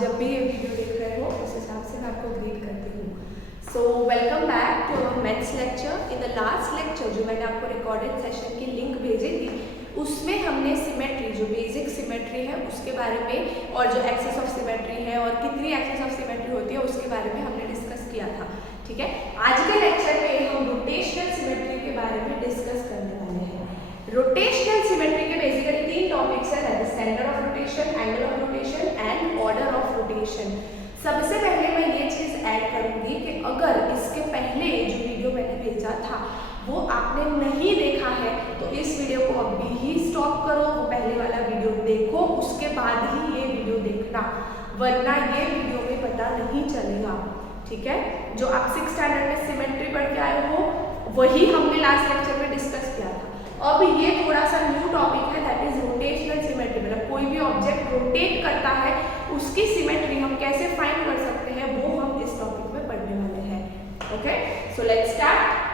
जब भी ये वीडियो देख रहे हो उस हिसाब से मैं आपको ग्रीट करती हूँ। So welcome back to our maths lecture. In the last lecture जो मैंने आपको रिकॉर्डेड सेशन की लिंक भेजी थी उसमें हमने सिमेट्री, जो बेसिक सिमेट्री है उसके बारे में, और जो एक्सेस ऑफ सिमेट्री है और कितनी एक्सेस ऑफ सिमेट्री होती है उसके बारे में हमने डिस्कस किया था। ठीक है, आज के लेक्चर में हम रोटेशनल सिमेट्री के बारे में डिस्कस करने वाले हैं। रोटेशनल सिमेट्री के बेसिकली तीन टॉपिक्स हैं, that is centre of rotation, angle of rotation and order of rotation. सबसे पहले मैं ये चीज ऐड करूंगी कि अगर इसके पहले जो वीडियो मैंने भेजा था वो आपने नहीं देखा है तो इस वीडियो को अभी ही स्टॉप करो, वो पहले वाला वीडियो देखो, उसके बाद ही ये वीडियो देखना, वरना ये वीडियो में पता नहीं चलेगा। ठीक है, जो आप 6th स्टैंडर्ड में सिमेट्री पढ़ के आए हो वही हमने लास्ट लेक्चर में डिस्कस किया था। अब ये थोड़ा सा न्यू टॉपिक है, दैट इज रोटेशनल सिमेट्री। मतलब कोई भी ऑब्जेक्ट रोटेट करता है उसकी सिमेट्री हम कैसे फाइंड कर सकते हैं वो हम इस टॉपिक में पढ़ने वाले हैं। Okay, so let's start.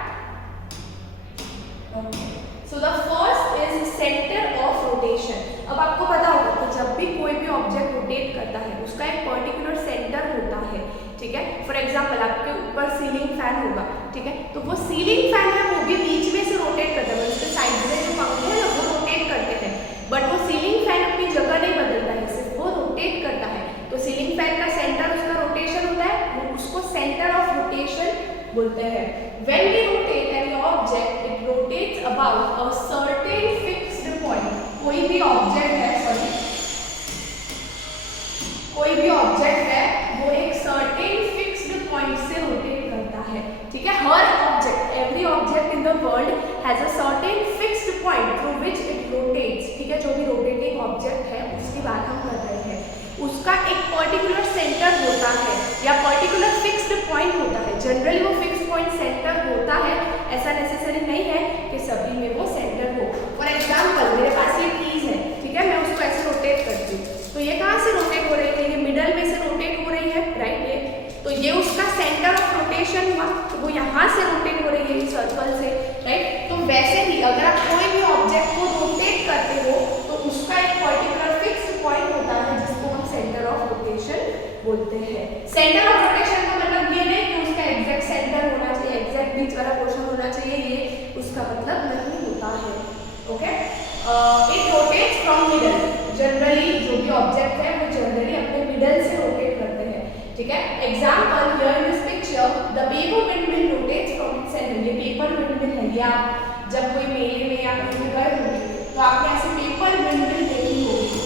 So the first is centre of rotation. अब आपको पता होगा कि जब भी कोई भी ऑब्जेक्ट रोटेट करता है उसका एक पर्टिकुलर सेंटर होता है। ठीक है, फॉर एग्जांपल आपके ऊपर सीलिंग फैन होगा, ठीक है, तो वो सीलिंग फैन है वो भी बीच में से रोटेट करता है, उसके साइड में जो पंखे हैं वो रोटेट करते हैं, बट वो सीलिंग फैन अपनी जगह नहीं बदलता है, सिर्फ वो रोटेट करता है। तो सीलिंग फैन का सेंटर उसका रोटेशन होता है, वो उसको सेंटर ऑफ रोटेशन बोलते हैं। When we rotate any object, it rotates about a certain fixed point. कोई भी ऑब्जेक्ट है, सॉरी, कोई भी ऑब्जेक्ट है वो एक सर्टेन फिक्स्ड पॉइंट से रोटेट करता है। ठीक है, हर object, every object in the world has a certain fixed point through which it rotates. ठीक है, जो भी रोटेटिंग ऑब्जेक्ट है उसकी बात हम कर रहे हैं, उसका एक पर्टिकुलर सेंटर होता है या पर्टिकुलर फिक्स्ड पॉइंट होता है। जनरली वो फिक्स्ड पॉइंट सेंटर होता है, ऐसा नेसेसरी नहीं है कि सभी में वो सेंटर हो। फॉर एग्जांपल मेरे पास ये कीज है, ठीक है, मैं उसको ऐसे रोटेट करती हूँ, तो ये कहाँ से रोटेट हो रही है? ये मिडल में से रोटेट हो रही है, राइट। ये तो ये उसका सेंटर ऑफ रोटेशन हुआ, तो वो यहाँ से रोटेट हो रही है इस सर्कल से, राइट। तो वैसे ही अगर आप कोई भी ऑब्जेक्ट को रोटेट करते हो तो उसका एक पर्टिकुलर फिक्स्ड पॉइंट होता है जिसको हम सेंटर ऑफ रोटेशन बोलते हैं। सेंटर ऑफ रोटेशन का मतलब ये नहीं कि उसका एग्जैक्ट सेंटर होना चाहिए, एग्जैक्ट बीच वाला पोर्शन होना चाहिए, ये उसका मतलब नहीं होता है। Okay, it rotates from middle. Generally जो भी ऑब्जेक्ट है वो जनरली अपने मिडल से रोटेट करते हैं। ठीक है, example here in this picture the paper windmill rotates from its centre. ये पेपर विंडमिल है, या जब कोई मेले में या कहीं भी गए होंगे तो आपने ऐसे पेपर विंडमिल देखी होगी।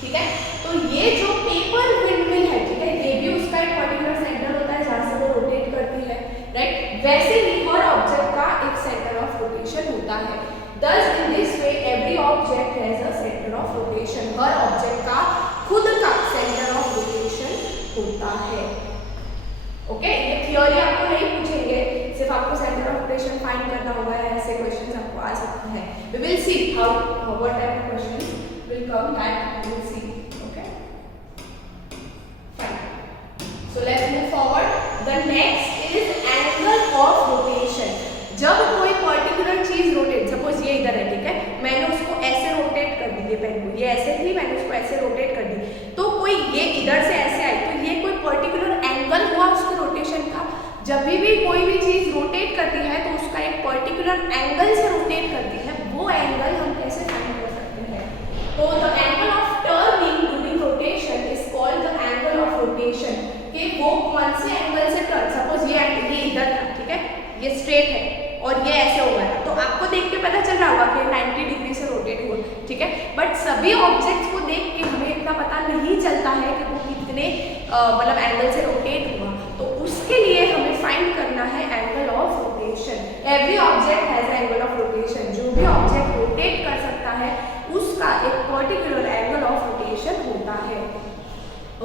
ठीक है, तो ये जो पेपर विंडमिल है, ठीक है, ये भी उसका एक पर्टिकुलर सेंटर होता है जहाँ से वो रोटेट करती है, राइट। वैसे ही हर ऑब्जेक्ट का एक सेंटर ऑफ रोटेशन होता है। Thus in this way every object has a center of rotation. Her object का खुद का सेंटर ऑफ रोटेशन होता है। ओके, ये थियोरी आपको नहीं पूछेंगे, सिर्फ आपको सेंटर ऑफ रोटेशन फाइंड करना होगा, ऐसे क्वेश्चंस आपको आ सकते हैं। We will see how what type of questions will come, that we will see. Okay, fine. So let's move forward. The next is angle of rotation. जब कोई particular चीज rotate, suppose ये इधर है, ठीक है, मैंने उसको ऐसे रोटेट कर दी, ये पेन को ये ऐसे थी, मैंने उसको ऐसे रोटेट कर दी, तो कोई ये इधर से ऐसे आई, तो ये कोई पर्टिकुलर एंगल हुआ उसके रोटेशन का। जब भी कोई भी चीज रोटेट करती है तो उसका एक पर्टिकुलर एंगल से रोटेट करती है, वो एंगल हम कैसे फाइंड कर सकते हैं? तो the angle of turning during rotation is called the angle of rotation. कि वो कौन से एंगल से टर्न, सपोज ये इधर था, ठीक है, ये स्ट्रेट है और ये ऐसे होगा, तो आपको देख के पता चल रहा होगा कि 90 डिग्री से रोटेट हुआ, ठीक है, बट सभी ऑब्जेक्ट्स को देख के हमें इतना पता नहीं चलता है कि वो कितने मतलब एंगल से रोटेट हुआ। तो उसके लिए हमें फाइंड करना है angle of rotation. Every object has angle of rotation. जो भी ऑब्जेक्ट रोटेट कर सकता है उसका एक पर्टिकुलर एंगल ऑफ रोटेशन होता है।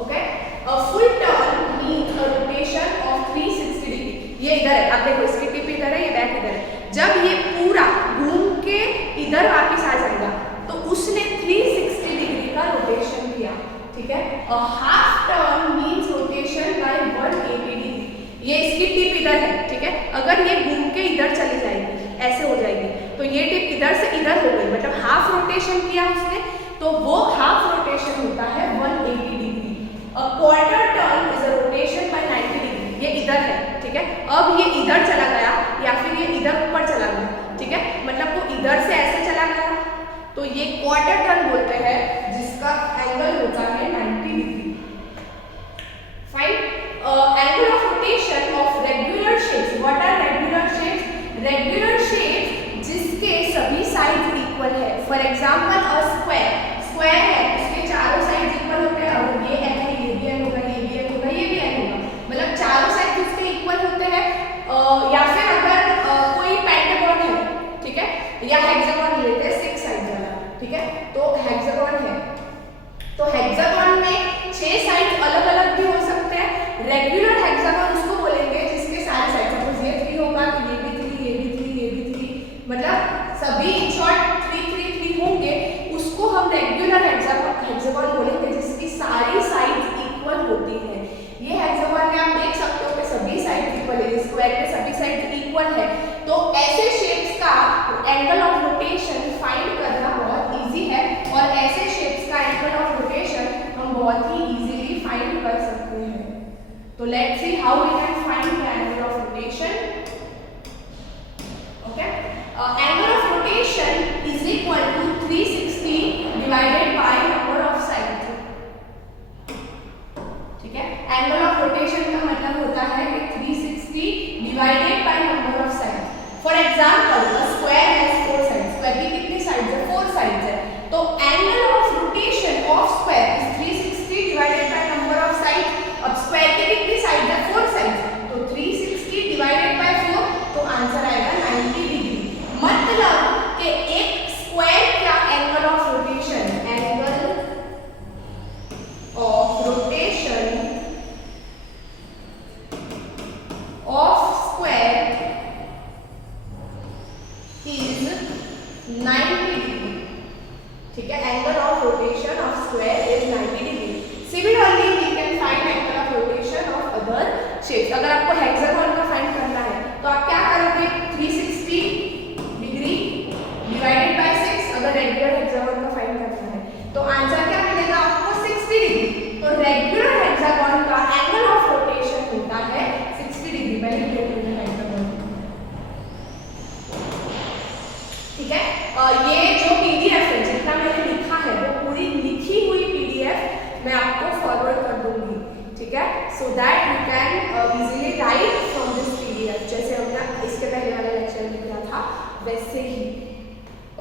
Okay, a full turn means a rotation of 360 degree. ये इधर है, आप देखो इसकी टिप इधर है, ये बैक इधर है। जब ये पूरा घूम के इधर वापस आ जाएगा तो उसने 360 डिग्री का रोटेशन किया। ठीक है, a half turn means rotation bye 180 degree. ये इसकी टिप इधर है, ठीक है, अगर ये घूम के इधर चली जाएगी, ऐसे हो जाएगी, तो ये टिप इधर से इधर हो गई, मतलब हाफ रोटेशन किया उसने, तो वो हाफ रोटेशन होता है 180 degree. A quarter turn is a rotation bye 90 degree. ये इधर है, ठीक है, अब ये इधर चला गया या फिर ये इधर ऊपर चला गया, ठीक है, मतलब वो इधर से ऐसे चला गया तो ये क्वार्टर टर्न बोलते हैं, जिसका एंगल होता है 90 degree. Fine. Angle of rotation of regular shapes. What are regular shapes? Regular shapes जिसके सभी साइड्स इक्वल है। For example a square, square है उसके चारों साइड्स इक्वल होते हैं, और ये एन है, ये भी एन होगा, ये भी एन होगा, ये भी एन होगा, मतलब चारों साइड्स उसके इक्वल होते हैं। या फिर अगर कोई पेंटागन है, ठीक है, या हेक्सागन लेते हैं 6 साइड वाला, ठीक है, तो हेक्सागन है तो हेक्सागन में 6 साइड अलग अलग भी हो सकते हैं। रेगुलर हेक्सागन उसको बोलेंगे जिसके सारे साइड, सपोज ये 3 होगा तो ये भी 3, ये भी 3, ये भी 3, मतलब सभी इन शॉर्ट 3 3 3 होंगे, उसको हम रेगुलर हेक्सागन बोलेंगे जिसकी सारी साइड्स इक्वल होती है। ये हेक्सागन में आप देख सकते हो कि सभी साइड्स इक्वल है, स्क्वायर में सभी साइड्स इक्वल है, तो ऐसे शेप्स का एंगल ऑफ रोटेशन फाइंड करना बहुत इजी है, और ऐसे शेप्स का एंगल ऑफ रोटेशन हम बहुत ही इजीली फाइंड कर सकते हैं। तो let's see how we can find the angle of rotation. Okay, angle of rotation is equal to 360 divided by number of sides. ठीक है, एंगल ऑफ रोटेशन का मतलब होता है कि 360 divided by number of sides. For example a square has 4 sides, square की कितनी sides है? 4 साइड्स है, तो angle of rotation of square is 360 divided by number of sides. अब स्क्वायर की कितनी साइड्स है? 4 साइड्स, तो 360 डिवाइडेड बाय 4, तो आंसर आएगा 90 डिग्री। मतलब कि एक स्क्वायर का angle of rotation, angle of rotation of square is 90 degree. ठीक है, angle of rotation of square is 90 degree. Similarly we can find angle of rotation of other shapes. अगर आपको हेक्सागन का फाइंड करना है तो आप क्या करोगे? 360 डिग्री डिवाइडेड बाय 6। अगर रेगुलर हेक्सागन का फाइंड करना है तो आंसर क्या मिलेगा आपको? 60 डिग्री। तो रेगुलर हेक्सागन का एंगल ऑफ रोटेशन होता है 60 डिग्री। पहले ठीक है, ये जो पीडीएफ है जितना मैंने लिखा है वो पूरी लिखी हुई पीडीएफ मैं आपको फॉरवर्ड कर दूंगी, ठीक है, so that you can easily right from this PDF, जैसे हमने इसके पहले वाले लेक्चर में किया था वैसे ही।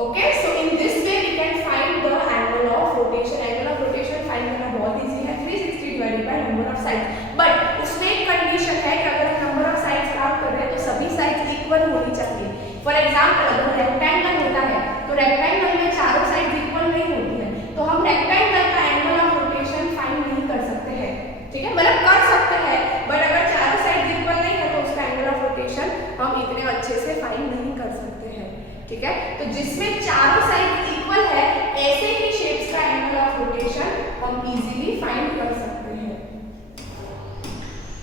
Okay, so in this way we can find the angle of rotation. Angle of rotation find करना बहुत इजी है, 360 divided by number of sides, but उसमें एक कंडीशन है कि अगर हम नंबर ऑफ साइड्स काउंट कर रहे हैं तो सभी साइड्स इक्वल होनी चाहिए। फॉर एग्जांपल अगर रेक्टेंगल होता है तो रेक्टेंगल में चारों साइड्स इक्वल नहीं होती है, तो हम रेक्टेंगल का एंगल ऑफ रोटेशन फाइंड नहीं कर सकते हैं, ठीक है, मतलब कर सकते हैं, बट अगर चारों साइड्स इक्वल नहीं है तो उसका एंगल ऑफ रोटेशन हम इतने अच्छे से फाइंड नहीं कर सकते हैं, ठीक है। तो जिसमें चारों साइड इक्वल है ऐसे ही शेप्स का एंगल ऑफ रोटेशन हम इजीली फाइंड कर सकते हैं।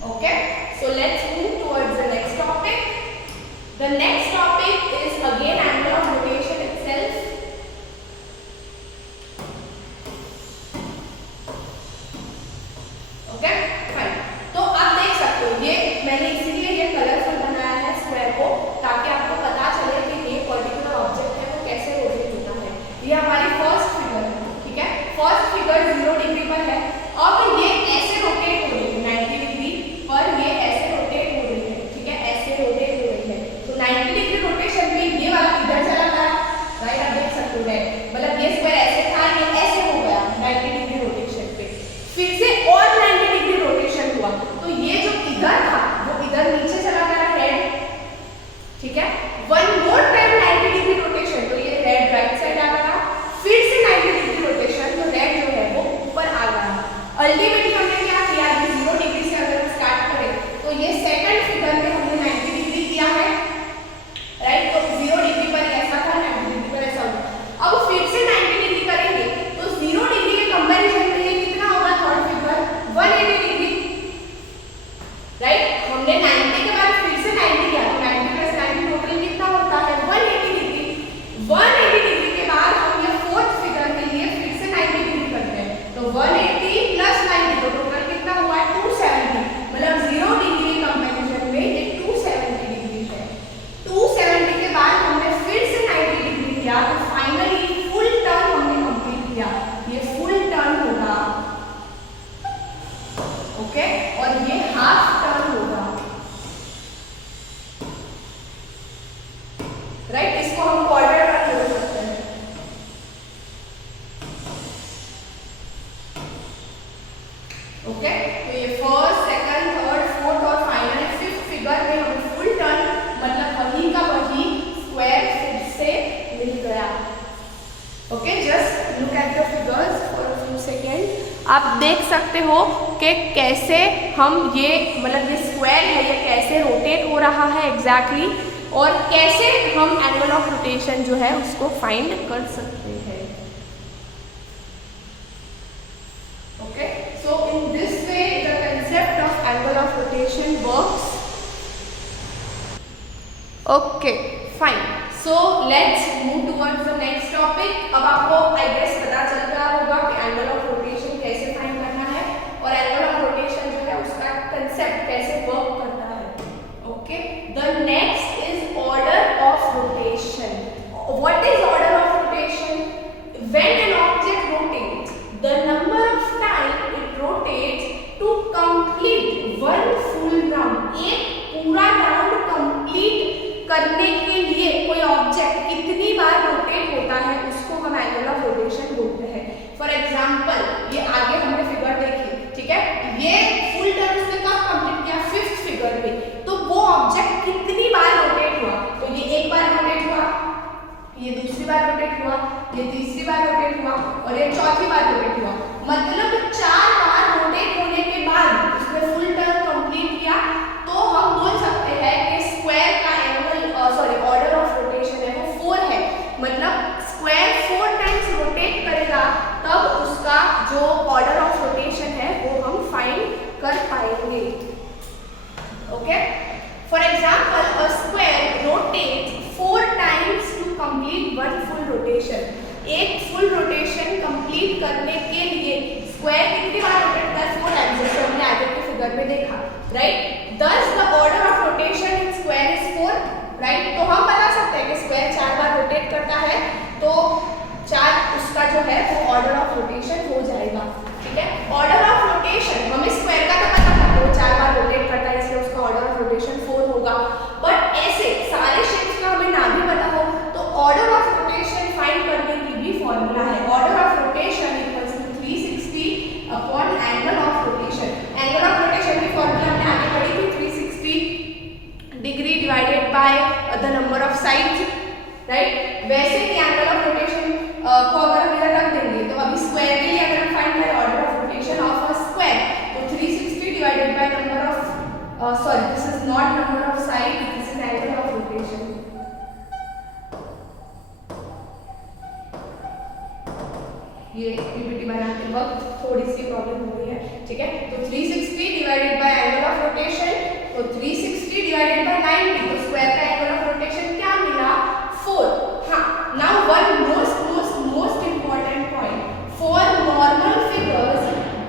Okay, so let's move towards the next topic. The next topic is again angle of rotation itself. Okay, fine. तो आप देख सकते हो ये मैंने इसीलिए ये कलरफुल बनाया है स्क्वायर को, ताकि आपको पता चले कि ये पर्टिकुलर ऑब्जेक्ट है वो कैसे रोटेट होता है। ये हमारी फर्स्ट फिगर है, ठीक है, फर्स्ट फिगर 0 डिग्री पर है। अब किया तो फाइनली फुल टर्न हमने कंप्लीट किया, ये फुल टर्न होगा, ओके, और ये हाफ टर्न होगा, राइट। इसको हम क्वार्टर टर्न बोल सकते हैं, ओके। तो ये फर्स्ट, सेकंड, थर्ड, फोर्थ और फाइनल फिफ्थ फिगर में हमें फुल टर्न मतलब वही का वही स्क्वायर फिर से मिल गया, okay. Just look at the figures for a few second. आप देख सकते हो कि कैसे हम ये मतलब ये स्क्वायर है ये कैसे रोटेट हो रहा है एग्जैक्टली और कैसे हम एंगल ऑफ रोटेशन जो है उसको फाइंड कर सकते हैं, okay. So in this way the concept of angle of rotation works, okay fine. So let's move towards the next topic. अब आपको आई गेस पता चल गया होगा कि एंगल ऑफ रोटेशन कैसे फाइंड करना है और एंगल ऑफ रोटेशन जो है उसका कंसेप्ट कैसे वर्क करता है, okay. The next is order of rotation. What is order of rotation? When an object rotates the number of time it rotates to complete one full round, एक पूरा round complete करने के लिए कोई object कितनी बार rotate होता है उसको हम एंगल ऑफ रोटेशन बोलते हैं। फॉर एग्जांपल ये आगे हमने फिगर देखी, ठीक है, ये फुल टर्न उसने कब कंप्लीट किया? फिफ्थ फिगर में। तो वो ऑब्जेक्ट कितनी बार रोटेट हुआ? तो ये एक बार रोटेट हुआ, ये दूसरी बार रोटेट हुआ, ये तीसरी बार रोटेट हुआ और ये चौथी बार रोटेट हुआ। मतलब 4 बार रोटेट होने के बाद उसने फुल टर्न कंप्लीट किया। तो हम बोल सकते हैं कि स्क्वायर का ऑर्डर ऑफ रोटेशन है वो 4 है, मतलब स्क्वायर 4 टाइम्स रोटेट करेगा तब उसका जो ऑर्डर ऑफ रोटेशन है वो हम फाइंड कर पाएंगे, okay. For example a square rotates 4 times to complete one full rotation. एक फुल रोटेशन कंप्लीट करने के लिए स्क्वायर कितनी बार रोटेट करता है? 4 टाइम्स, जैसे हमने आगे के फिगर में देखा, right. Thus the order of rotation in square is 4, right. तो हम बता सकते हैं कि स्क्वायर 4 बार रोटेट करता है तो 4 उसका जो है वो ऑर्डर ऑफ रोटेशन हो जाएगा, ठीक है। ऑर्डर ऑफ रोटेशन हमें स्क्वायर का तो पता है वो 4 बार रोटेट करता है इसलिए उसका ऑर्डर ऑफ रोटेशन 4 होगा। बट ऐसे सारे शेप्स का हमें ना भी पता हो तो ऑर्डर ऑफ रोटेशन फाइंड करने की भी फॉर्मूला है। Order of rotation equals to 360 upon angle of rotation. Angle of rotation की फॉर्मूला हमने आगे पढ़ी थी, 360 degree divided by the number of sides, right. वैसे ही एंगल ऑफ रोटेशन को अगर हम इधर रख देंगे तो अभी स्क्वायर के लिए अगर हम फाइंड करें order of rotation of a square तो 360 divided by number of sorry this is not number of side, this is angle of rotation. ये पीपीटी बनाते वक्त थोड़ी सी प्रॉब्लम हो रही है, ठीक है। तो 360 divided bye angle of rotation, तो 360 डिवाइडेड बाय 90, तो स्क्वायर का एंगल ऑफ रोटेशन क्या मिला? 4। हाँ, now one most important point, for normal figures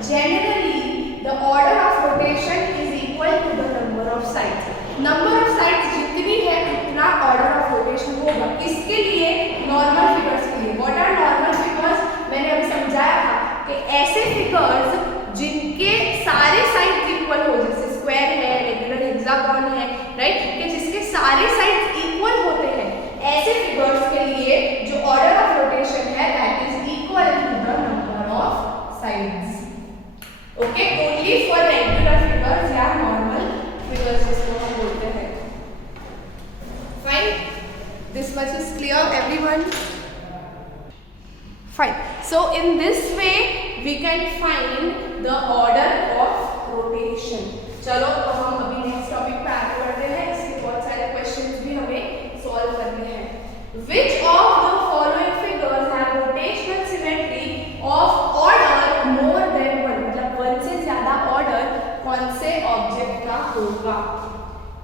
generally the order of rotation is equal to the number of sides. Number of sides जितनी है उतना order of rotation होगा। इसके लिए नॉर्मल फिगर्स के लिए, व्हाट आर नॉर्मल फिगर्स? मैंने अभी समझाया था कि ऐसे फिगर्स जिनके सारे साइड्स इक्वल हो, जैसे स्क्वायर है, रेगुलर हेक्सागोन है, राइट, कि जिसके सारे साइड्स इक्वल होते हैं, ऐसे फिगर्स के लिए जो ऑर्डर ऑफ रोटेशन है that is equal to the number of sides, okay. Only for regular figures या नॉर्मल फिगर्स जिसको हम बोलते हैं, fine. This much is clear everyone? Fine. So in this way we can find the order of rotation. चलो तो हम अभी next topic पे आगे बढ़ते हैं। इसके बहुत सारे क्वेश्चंस भी हमें सॉल्व करने हैं। Which of the following figures have rotational symmetry of order more than 1? मतलब 1 से ज्यादा ऑर्डर कौन से ऑब्जेक्ट का होगा,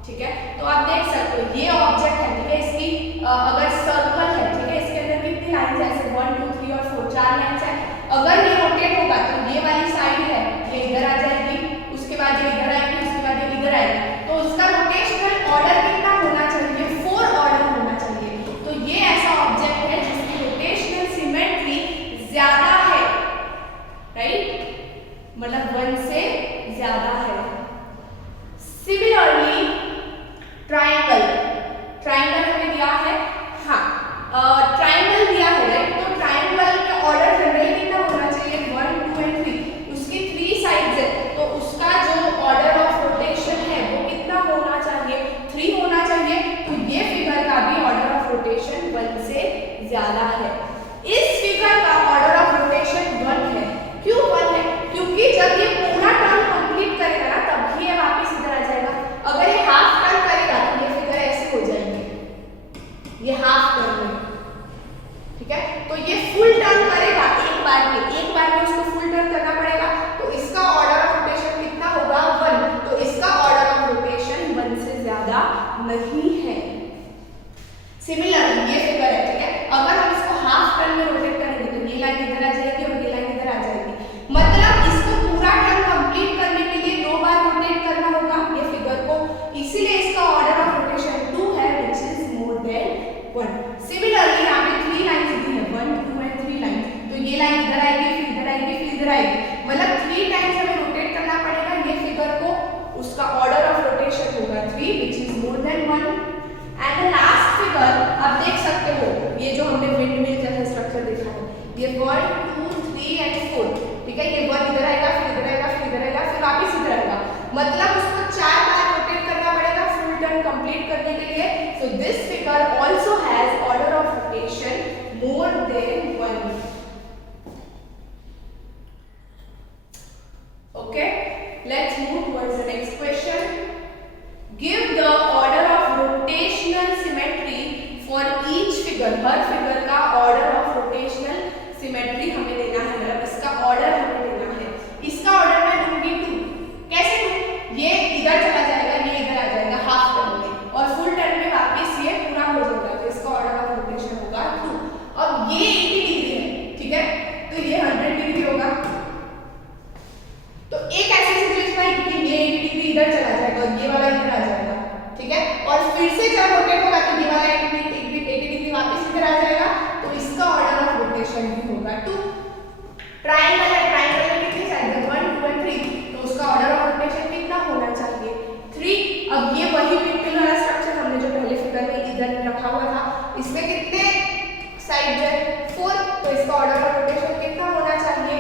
ठीक है। तो आप देख सकते हो ये ऑब्जेक्ट है, ठीक है, इसकी अगर सर्कल है, ठीक है, इसके अंदर कितनी लाइंस है? ऐसे 1 2 3 और 4 4 लाइंस है। अगर ये रोटेट होगा तो ये वाली साइड है ये इधर आ जाएगी, उसके बाद ये इधर आएगी, उसके बाद ये इधर आएगी। तो उसका रोटेशनल ऑर्डर कितना होना चाहिए? 4 ऑर्डर होना चाहिए। तो ये ऐसा ऑब्जेक्ट है ये फुल टर्न करेगा एक बार में उसको फुल टर्न करना पड़ेगा, तो इसका ऑर्डर ऑफ रोटेशन कितना होगा 1, तो इसका ऑर्डर ऑफ रोटेशन 1 से ज्यादा नहीं है। सिमिलरली ये फिगर है, ठीक है, अगर हम इसको हाफ टर्न में रोटेट करेंगे तो ये लाइन इधर आ जाएगी और ये लाइन इधर आ जाएगी, मतलब इसको पूरा टर्न कंप्लीट करने के लिए 2 बार रोटेट करना होगा ये फिगर को, इसीलिए इसका ऑर्डर ऑफ रोटेशन 2 है which is more than 1। Similarly यहाँ पे 3 लाइंस दी है 1 2 एंड 3 लाइन, तो ये लाइन इधर आएगी फिर इधर आएगी फिर इधर आएगी, मतलब 3 टाइम्स हमें रोटेट करना पड़ेगा ये फिगर को, उसका ऑर्डर ऑफ रोटेशन होगा 3 which is more than 1। And the last figure आप देख सकते हो, ये जो हमने विंड मिल जैसा स्ट्रक्चर देखा है, ये 1 2 3 एंड 4, ठीक है, ये 1 इधर आएगा फिर इधर आएगा फिर इधर आएगा फिर वापस इधर आएगा, मतलब उसको 4 बार रोटेट करना पड़ेगा फुल टर्न कंप्लीट करने के लिए। So this figure also has order of rotation more than 1। Okay, let's move towards the next question. Give the order of rotational symmetry for each figure, her figure का order of rotational symmetry हमें देना है, मतलब इसका order हमें देना है। इसका ऑर्डर मैं दूंगी 2, कैसे दूं, ये इधर चला जाएगा ये इधर आ जाएगा हाफ टर्न में और फुल टर्न में वापस ये पूरा हो जाएगा, तो इसका ऑर्डर ऑफ रोटेशन होगा 2। अब ये 80 डिग्री है, ठीक है, तो ये 100 डिग्री होगा, तो एक ऐसी सिचुएशन है कि ये 80 डिग्री इधर चला जाएगा और ये वाला इधर आ जाएगा, ठीक है, और फिर से जब रोटेट होगा तो ये वाला 80 डिग्री वापस इधर आ जाएगा, तो इसका ऑर्डर ऑफ रोटेशन भी होगा 2। ट्रायंगल है, ट्रायंगल में कितनी साइड है 1 2 एंड 3, तो उसका ऑर्डर ऑफ रोटेशन कितना होना चाहिए 3। अब ये वही पिन वाला स्ट्रक्चर हमने जो पहले फिगर में इधर रखा हुआ था, इसमें कितने साइड है 4, तो इसका ऑर्डर ऑफ रोटेशन कितना होना चाहिए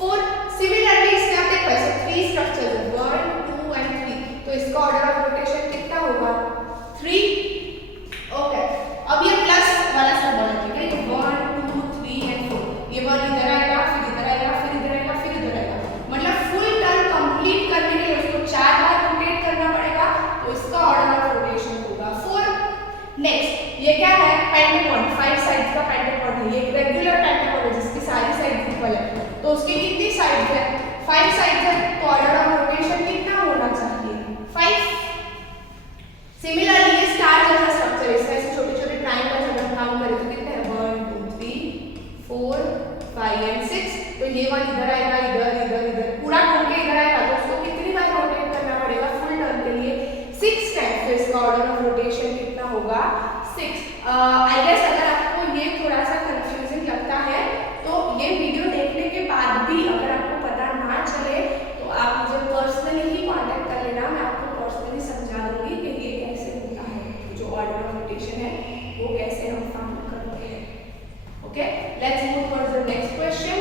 4। सिमिलरली इसमें आप देखो ऐसे 3 स्ट्रक्चर है 1 2 एंड 3, तो इसका ऑर्डर ऑफ रोटेशन कितना होगा 3। ओके, अब ये प्लस वाला सिंबल है, ठीक है, ये 1 2 3 एंड 4, ये 1 इधर आएगा फिर इधर आएगा फिर इधर आएगा फिर इधर आएगा, मतलब फुल टर्न कंप्लीट करने के लिए उसको 4 बार रोटेट करना पड़ेगा, तो इसका ऑर्डर ऑफ रोटेशन होगा 4। नेक्स्ट ये क्या है पेंटागन, 5 साइड्स का पेंटागन है, ये एक रेगुलर पेंटागन है जिसकी सारी साइड्स इक्वल है, तो उसकी कितनी साइड्स है 5 साइड्स है, तो ऑर्डर ऑफ रोटेशन कितना होना चाहिए 5। सिमिलरली ये स्टार जैसा स्ट्रक्चर है, इसमें ऐसे छोटे-छोटे ट्रायंगल्स अगर काउंट करें तो कितने हैं 1 2 3 4 5 एंड 6, तो ये 1 इधर आएगा इधर इधर इधर पूरा घूम के इधर आएगा, तो उसको कितनी बार रोटेट करना पड़ेगा फुल टर्न के लिए 6 टाइम्स, तो इसका ऑर्डर ऑफ रोटेशन कितना होगा 6। आई गेस अगर आपको ये थोड़ा सा कंफ्यूजिंग लगता है तो ये वीडियो देखने के बाद भी अगर आपको पता ना चले तो आप मुझे पर्सनली ही कांटेक्ट कर लेना, मैं आपको पर्सनली समझा दूंगी कि ये कैसे होता है, जो ऑर्डर ऑफ रोटेशन है वो कैसे हम फाइंड करते हैं। Okay, let's move towards the next question.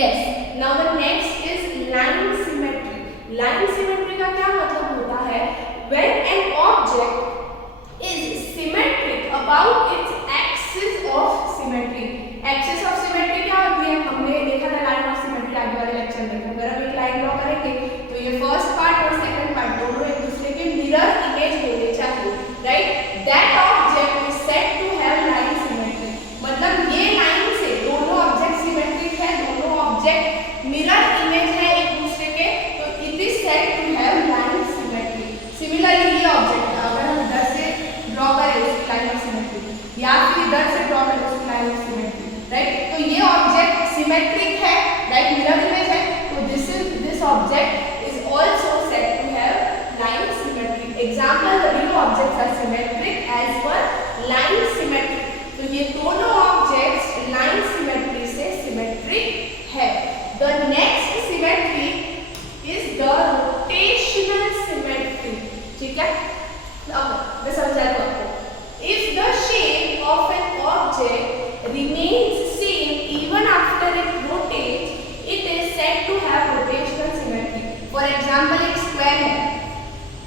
Yes, now the next is line symmetry. Line symmetry का क्या मतलब होता है, when an object is symmetric about its axis of symmetry. Axis of symmetry क्या होती है, हमने देखा था लाइन ऑफ सिमेट्री आगे वाले लेक्चर में, अगर हम एक लाइन ड्रॉ करेंगे तो ये फर्स्ट पार्ट और सेकंड पार्ट दोनों एक दूसरे के मिरर इमेज होने चाहिए, right, that object is said to have line symmetry, मतलब ये लाइन से दोनों ऑब्जेक्ट सिमेट्रिक है, दोनों ऑब्जेक्ट मिरर इमेज है एक दूसरे के, तो it is said to have line symmetry. Similarly ये ऑब्जेक्ट अगर हम इधर से ड्रॉ करें उसकी लाइन ऑफ सिमेट्री या फिर इधर से ड्रॉ करें उसकी लाइन ऑफ सिमेट्री, राइट, तो ये ऑब्जेक्ट सिमेट्रिक है, राइट, मिरर इमेज है, तो this object is also said to have line symmetry. Example the below objects are symmetric as per line symmetry, तो ये दोनों ऑब्जेक्ट्स लाइन सिमेट्री से symmetric है। The next symmetry is the rotational symmetry, ठीक है, अब मैं समझा दूं आपको। If the shape of an object remains same even after it rotates, it is said to have rotational symmetry. For example, एक स्क्वायर है,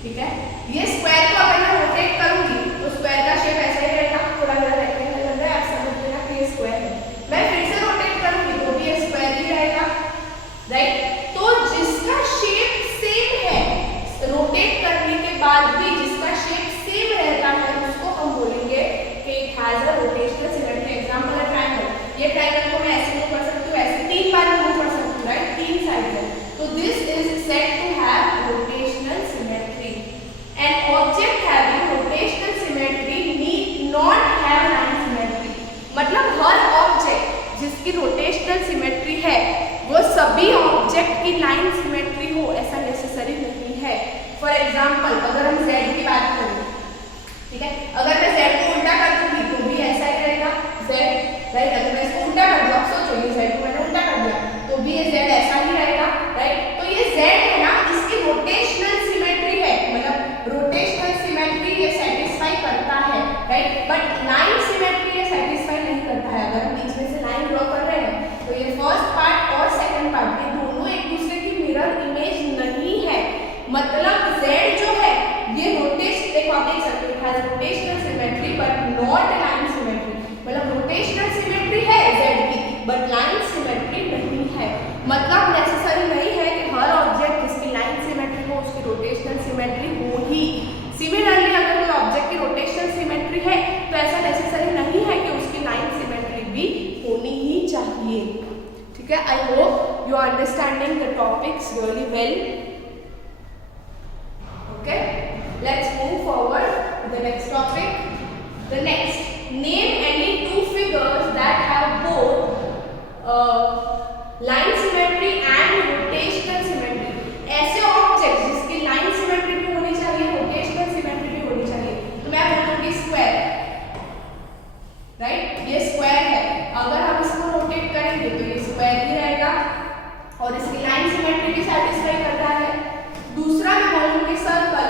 ठीक है, ये स्क्वायर को अगर मैं रोटेट करूंगी तो स्क्वायर का शेप ऐसा ही रहेगा, थोड़ा मेरा रेक्टेंगल लग रहा है, आप समझ लेना कि ये स्क्वायर है। मैं फिर से रोटेट करूंगी तो भी ये स्क्वायर ही रहेगा, राइट, तो जिसका शेप सेम है रोटेट करने के बाद भी जिसका शेप सेम रहता है उसको हम बोलेंगे कि it has a rotational symmetry. Example है ट्रायंगल, जिसकी रोटेशनल सिमेट्री है वो सभी ऑब्जेक्ट की लाइन सिमेट्री हो ऐसा नेसेसरी नहीं है। फॉर एग्जाम्पल अगर हम z की बात करें, ठीक है, अगर मैं z को उल्टा कर दूंगी तो भी ऐसा ही रहेगा z, राइट। अगर मैं इसको उल्टा कर दूं, आप सोचो ये z को मैंने उल्टा कर दिया तो भी ये z ऐसा ही रहेगा, राइट। तो ये z है ना, इसकी रोटेशनल सिमेट्री है, मतलब रोटेशनल सिमेट्री ये सेटिस्फाई करता है, राइट, बट लाइन सिमेट्री ये सेटिस्फाई नहीं करता है। अगर हम बीच में से लाइन ड्रॉ कर रहे हैं तो ये फर्स्ट पार्ट और सेकंड पार्ट ये दोनों एक दूसरे की मिरर इमेज नहीं है, मतलब z जो है ये रोटेशन, देखो आप देख सकते हो, it has rotational symmetry but not line symmetry, मतलब रोटेशनल सिमेट्री है z की बट लाइन सिमेट्री नहीं है। मतलब नेसेसरी नहीं है कि हर ऑब्जेक्ट जिसकी लाइन सिमेट्री हो उसकी रोटेशनल सिमेट्री हो ही। सिमिलरली अगर कोई ऑब्जेक्ट की रोटेशनल सिमेट्री है तो ऐसा नेसेसरी नहीं है कि उसकी लाइन सिमेट्री भी होनी ही चाहिए, ठीक है। I hope you are understanding the topics really well. Okay, let's move forward to the next topic. The next, name any two figures that have both line symmetry and rotational symmetry. ऐसे object जिसकी line symmetry भी होनी चाहिए, rotational symmetry भी होनी चाहिए, तो मैं बोलूंगी स्क्वायर, राइट। ये स्क्वायर है, अगर हम इसको रोटेट करेंगे तो ये स्क्वायर ही रहेगा और इसकी लाइन सिमेट्री भी सेटिस्फाई करता है। दूसरा मैं बोलूंगी सर्कल,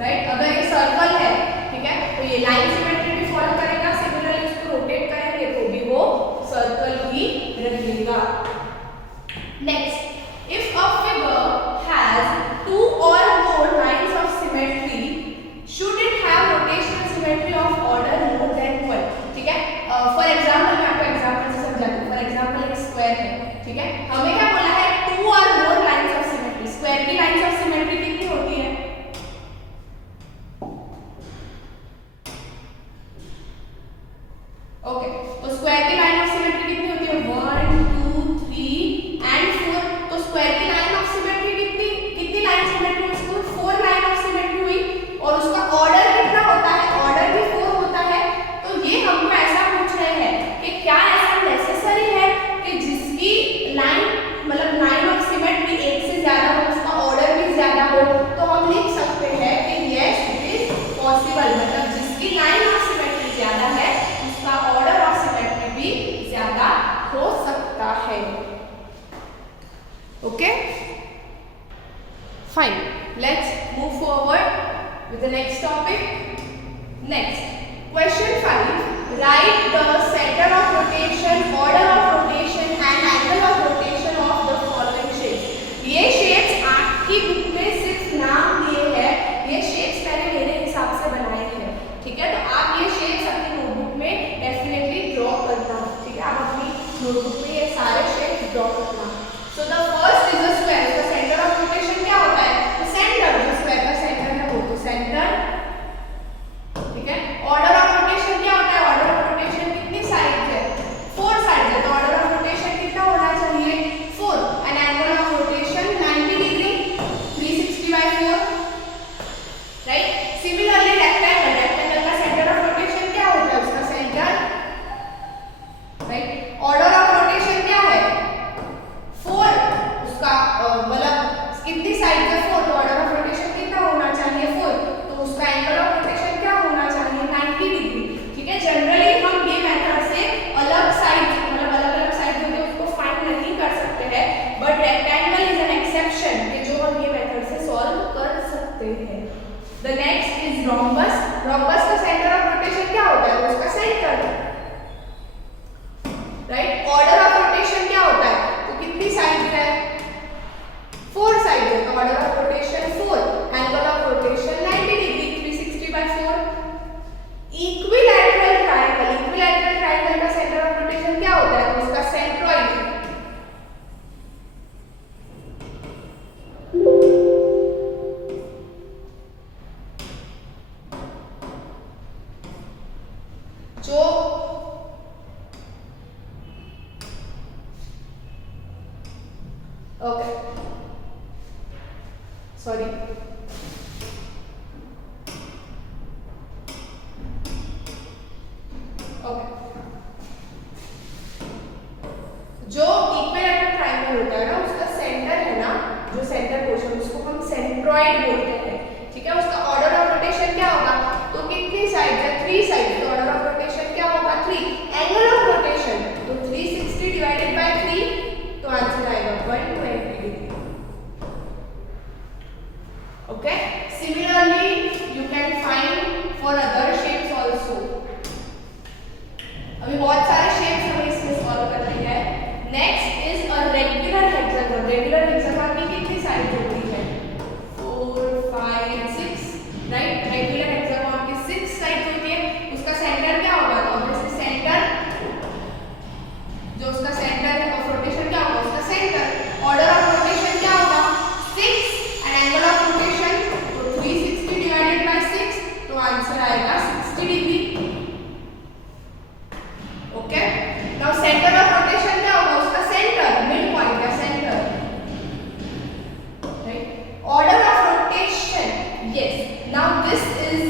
राइट, अगर ये सर्कल है, ठीक है, तो ये लाइन सिमेट्री भी फॉलो करेगा, सिमिलरली इसको रोटेट करेंगे तो भी वो सर्कल ही रहेगा। Next, if a figure has two or more lines of symmetry should it have rotational symmetry of order more than 1, ठीक है। फॉर एग्जांपल मैं आपको एग्जांपल से समझाती हूँ। फॉर एग्जांपल एक स्क्वायर है, ठीक है, हमें क्या बोला है, to or more lines of symmetry. Square की लाइंस ऑफ सिमेट्री कितनी होती है, ओके, तो स्क्वायर की लाइन ऑफ सिमेट्री कितनी होती है, 1 2 3 एंड 4। तो स्क्वायर की लाइन ऑफ सिमेट्री कितनी लाइन सिमेट्री हुई, इसको 4 लाइन ऑफ सिमेट्री हुई और उसका ऑर्डर कितना होता है, ऑर्डर भी 4 होता है। तो ये हमको ऐसा पूछ रहे हैं कि क्या ऐसा नेसेसरी है कि जिसकी लाइन, मतलब लाइन ऑफ सिमेट्री एक से ज्यादा हो, उसका ऑर्डर भी ज्यादा हो, तो हम लिख सकते हैं कि यस इट इज पॉसिबल, मतलब जिसकी लाइन ऑफ सिमेट्री ज्यादा है उसका ऑर्डर ऑफ सिमेट्री भी ज्यादा हो सकता है। Okay, fine, let's move forward with the next topic. Next, question 5, right the centre of rotation, order of rotation and angle of rotation of the following shapes. ये shapes आपकी book में सिर्फ नाम दिए हैं, ये शेप्स मैंने मेरे हिसाब से बनाए हैं, ठीक है। तो आप ये शेप्स अपनी नोटबुक में डेफिनेटली ड्रॉ करना, ठीक है, आप अपनी नोटबुक में ये सारे शेप्स ड्रॉ करना। So the first is a square, इसका सेंटर ऑफ रोटेशन क्या होता है, तो सेंटर, जो स्क्वायर का सेंटर है वो तो सेंटर, ठीक है। ऑर्डर ऑफ रोटेशन क्या होता है, ऑर्डर ऑफ रोटेशन कितनी साइड्स है, 4 साइड्स है, तो ऑर्डर ऑफ रोटेशन कितना होना चाहिए, 4, and angle of rotation 90 degree, 360/4, right. Similarly rectangle, rectangle का सेंटर ऑफ रोटेशन क्या होता है, उसका centre, right. Order of rotation क्या है, 4, उसका मतलब कितनी साइड है, 4, तो ऑर्डर ऑफ रोटेशन कितना होना चाहिए, 4, तो उसका एंगल ऑफ रोटेशन क्या होना चाहिए, 90 डिग्री, ठीक है। जनरली हम ये मेथड से अलग साइड, मतलब अलग अलग साइड होते हैं उसको फाइंड नहीं कर सकते हैं, but rectangle is an exception कि जो हम ये मेथड से सॉल्व कर सकते हैं। The next is rhombus, rhombus का सेंटर ऑफ रोटेशन क्या होता है, उसका centre, right. Order of rotation क्या होता है, तो कितनी साइड है, 4 साइड है, तो order of rotation 4, angle of rotation 90 degree, 360/4। Equilateral triangle, equilateral triangle का सेंटर ऑफ रोटेशन क्या होता है, तो उसका सेंट्रॉइड, जो ओके, सॉरी, ओके, सेंट्रोइड बोलते हैं, ठीक है। उसका ऑर्डर ऑफ रोटेशन क्या होगा, तो कितनी साइड है, 3 साइड, तो ऑर्डर ऑफ रोटेशन क्या होगा 3। एंगल ऑफ रोटेशन तो 360 डिवाइडेड बाय 3, तो आंसर आएगा 120 degree. Okay, similarly you can find for other shapes also. अभी बहुत सारे शेप्स हमें इसमें सॉल्व करने हैं। Next is a regular hexagon. Regular hexagon की कितनी साइड होती है, 4 5 6, राइट। रेगुलर हेक्सागन की 6 साइड होती है। उसका सेंटर क्या होगा, तो ऑब्वियसली सेंटर, जो उसका सेंटर ऑफ रोटेशन क्या होगा, उसका सेंटर। ऑर्डर ऑफ रोटेशन क्या होगा 6 एंड एंगल ऑफ रोटेशन तो 360 डिवाइडेड बाय 6, तो आंसर आएगा 60 degree. Okay, now centre of rotation क्या होगा, उसका सेंटर, मिड पॉइंट या centre, right. Order of rotation, yes, now this is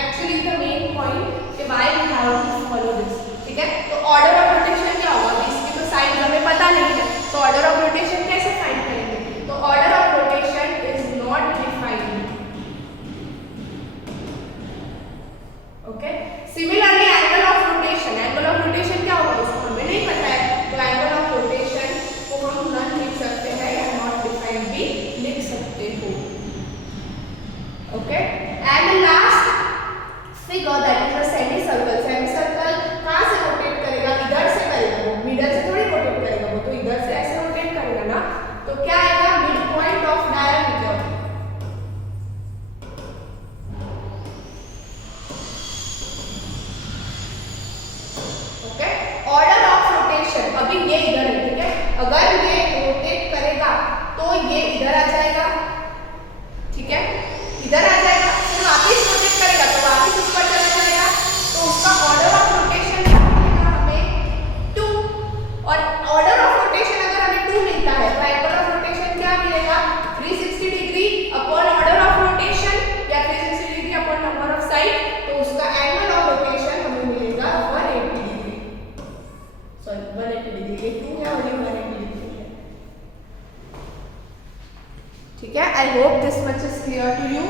actually the main point कि why we have to follow this, ठीक है। तो ऑर्डर ऑफ रोटेशन क्या होगा, इसकी तो साइड हमें पता नहीं है, तो ऑर्डर ऑफ रोटेशन कैसे फाइंड करेंगे, तो order of rotation is not defined. Okay, similarly angle of rotation, angle of rotation क्या होगा, उसको हमें नहीं पता है, तो एंगल ऑफ रोटेशन को हम नॉट लिख सकते हैं या नॉट डिफाइंड भी लिख सकते हो। Okay, and last figure that is a semi circle. Semi circle कहां से रोटेट करेगा, इधर से करेगा, वो मिडल से थोड़ी रोटेट करेगा, वो तो इधर से ऐसे रोटेट करेगा ना, तो क्या आएगा, mid point of diameter. Order of rotation, अभी ये इधर है, ठीक है, अगर ये रोटेट करेगा तो ये इधर आ जाएगा, ठीक है, इधर आ जाएगा, फिर वापस रोटेट करेगा तो वापस ऊपर चला जाएगा, तो उसका ऑर्डर ऑफ रोटेशन क्या मिलेगा हमें 2। और ऑर्डर ऑफ रोटेशन अगर हमें 2 मिलता है तो एंगल ऑफ रोटेशन क्या मिलेगा, 360 degree upon order of rotation या 360 degree upon number of side, तो उसका एंगल ऑफ रोटेशन हमें मिलेगा 180 डिग्री, सॉरी 180 डिग्री, ये 2 है और ये 180 डिग्री है, ठीक है। I hope this much is clear to you.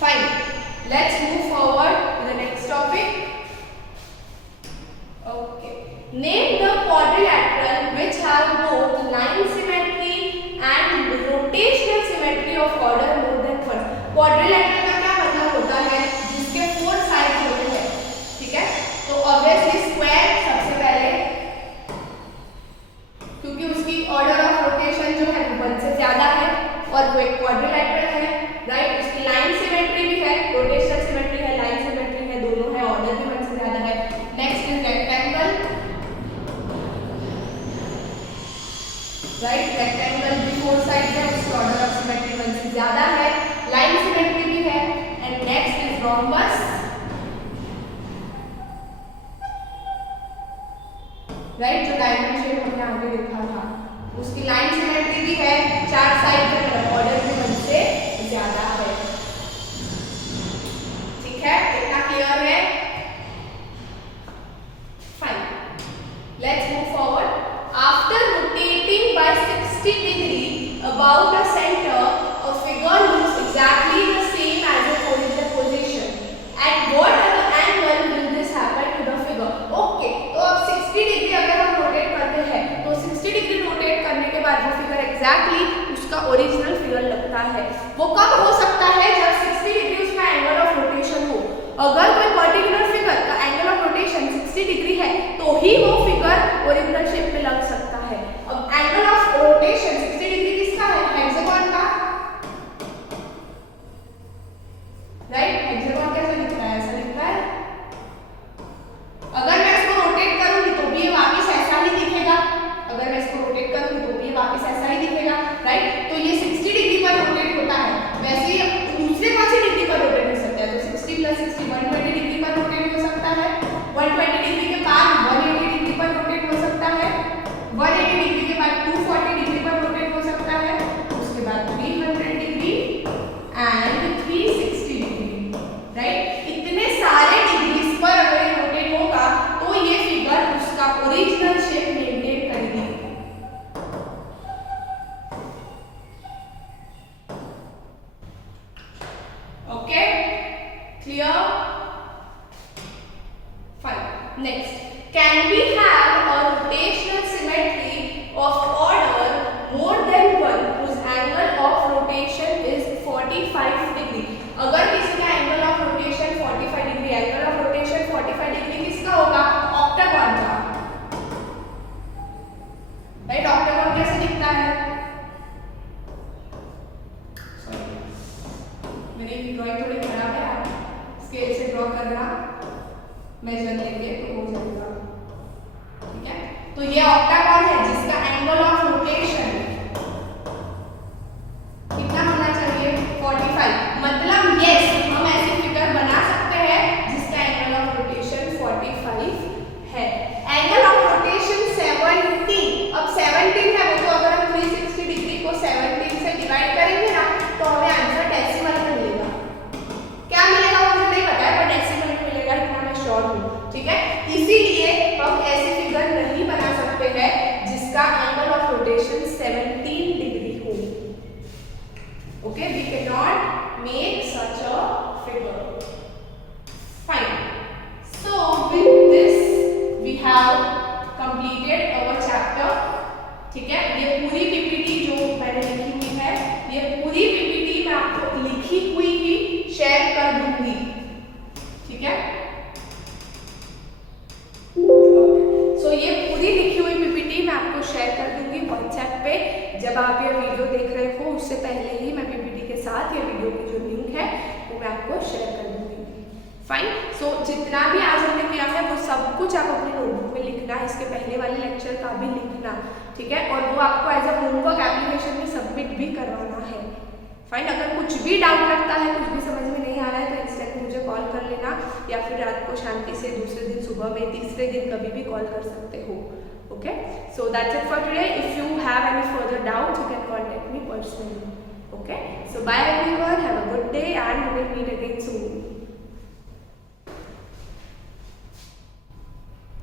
Fine, let's move forward to the next topic. Okay, name the quadrilateral which have both line symmetry and rotational symmetry of order more than 1। quadrilateral का क्या मतलब होता है, जिसके 4 side होते हैं, ठीक है। तो ऑब्वियसली स्क्वायर सबसे पहले, क्योंकि उसकी ऑर्डर ऑफ रोटेशन जो है 1 से ज्यादा है और वो एक क्वाड्रिलैटरल है, राइट। उसकी लाइन सिमेट्री भी है, रोटेशनल सिमेट्री है, लाइन सिमेट्री है, दोनों है, ऑर्डर भी 1 से ज्यादा है। Next is rectangle, right, rectangle भी 4 साइड है, उसकी ऑर्डर ऑफ सिमेट्री 1 से ज्यादा है, लाइन सिमेट्री भी है। And next is rhombus, right, जो डायमंड शेप हमने आगे देखा था, उसकी लाइन सिमेट्री भी है, 4 साइड है, ऑर्डर भी 1 से ज्यादा है, ठीक है। इतना क्लियर है, fine, let's move forward. After rotating by 60 degree about the centre, a figure looks exactly the same as its original position. At what angle will this happen to the figure? Okay, तो अब 60 degree अगर हम rotate करते हैं तो 60 degree rotate करने के बाद वो फिगर एग्जैक्टली उसका original Clear? Fine. Next, can we have a rotational symmetry of order more than one whose angle of rotation is 45 degree? अगर किसी का angle of rotation 45 degree, angle of rotation 45 degree किसका होगा? Octagon का। Right, octagon कैसे दिखता है? Sorry, मेरी ड्राइंग थोड़ी खराब है, आप स्केल से ड्रॉ करना, मेजर लेंगे तो हो जाएगा। ठीक है, तो ये ऑक्टागॉन है जिसका एंगल ऑफ रोटेशन कितना होना चाहिए? 45। मतलब यस, हम ऐसी फिगर बना सकते हैं जिसका एंगल ऑफ रोटेशन 45 है। एंगल ऑफ रोटेशन 17, अब 17 है वो, तो अगर हम 360 डिग्री को 17 से डिवाइड करेंगे ना तो हमें आंसर डेसिमल में मिलेगा। क्या मिलेगा मुझे नहीं पता है, पर डेसिमल में मिलेगा, इतना मैं श्योर हूँ। ठीक है, इसीलिए हम ऐसी फिगर नहीं बना सकते हैं जिसका एंगल ऑफ रोटेशन 17 डिग्री हो। Okay, we can not make such a figure. Fine, so with this we have completed our chapter. ठीक है, ये पूरी पीपीटी जो मैंने लिखी हुई है, ये पूरी पीपीटी मैं आपको लिखी हुई ही शेयर कर दूंगी। ठीक है, सो ये पूरी लिखी हुई पीपीटी मैं आपको शेयर कर दूंगी व्हाट्सएप पे। जब आप ये वीडियो देख रहे हो उससे पहले ही मैं पीपीटी के साथ ये वीडियो की जो लिंक है वो मैं आपको शेयर कर दूंगी। फाइन, सो जितना भी आज हमने किया है वो सब कुछ आप अपनी नोटबुक में लिखना, इसके पहले वाले लेक्चर का भी लिखना। ठीक है, और वो आपको एज अ होमवर्क एप्लीकेशन में सबमिट भी करवाना है। फाइन, अगर कुछ भी डाउट लगता है, कुछ भी समझ में नहीं आ रहा है तो इंस्टेंट मुझे कॉल कर लेना, या फिर रात को शांति से दूसरे दिन सुबह में, तीसरे दिन कभी भी कॉल कर सकते हो। Okay, so that's it for today. If you have any further doubt you can contact me personally. Okay, so bye everyone, have a good day and we will meet again soon.